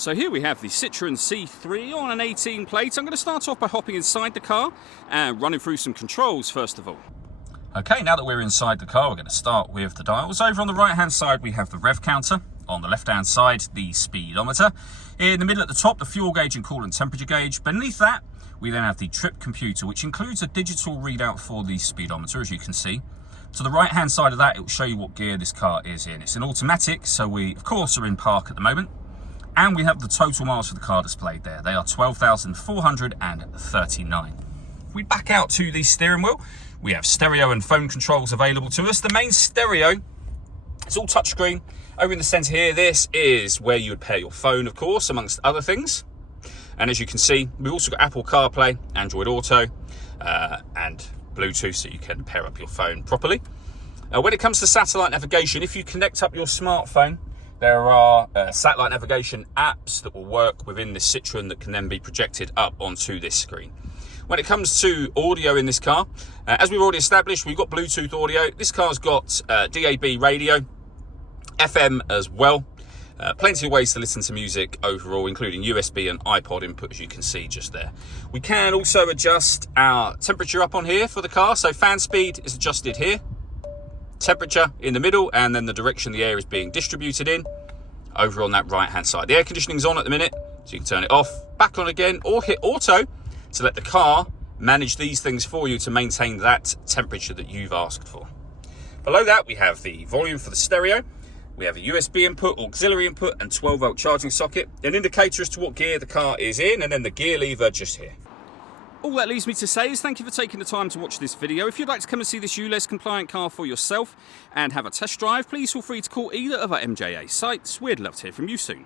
So here we have the Citroen C3 on an 18 plate. I'm going to start off by hopping inside the car and running through some controls first of all. Okay, now that we're inside the car, we're going to start with the dials. Over on the right hand side we have the rev counter. On the left hand side, the speedometer. In the middle at the top, the fuel gauge and coolant temperature gauge. Beneath that, we then have the trip computer, which includes a digital readout for the speedometer, as you can see. To the right hand side of that, it will show you what gear this car is in. It's an automatic, so we of course are in park at the moment. And we have the total miles for the car displayed there. They are 12,439. If we back out to the steering wheel, we have stereo and phone controls available to us. The main stereo, it's all touchscreen. Over in the center here, this is where you would pair your phone, of course, amongst other things. And as you can see, we've also got Apple CarPlay, Android Auto, and Bluetooth, so you can pair up your phone properly. When it comes to satellite navigation, if you connect up your smartphone, there are satellite navigation apps that will work within this Citroen that can then be projected up onto this screen. When it comes to audio in this car, as we've already established, we've got Bluetooth audio. This car's got DAB radio, FM as well. Plenty of ways to listen to music overall, including USB and iPod input, as you can see just there. We can also adjust our temperature up on here for the car. So fan speed is adjusted here. Temperature in the middle, and then the direction the air is being distributed in over on that right hand side. The air conditioning's on at the minute, so you can turn it off, back on again, or hit auto to let the car manage these things for you to maintain that temperature that you've asked for. Below that, we have the volume for the stereo. We have a USB input, auxiliary input, and 12-volt charging socket, an indicator as to what gear the car is in, and then the gear lever just here. All that leaves me to say is thank you for taking the time to watch this video. If you'd like to come and see this ULEZ compliant car for yourself and have a test drive, please feel free to call either of our MJA sites. We'd love to hear from you soon.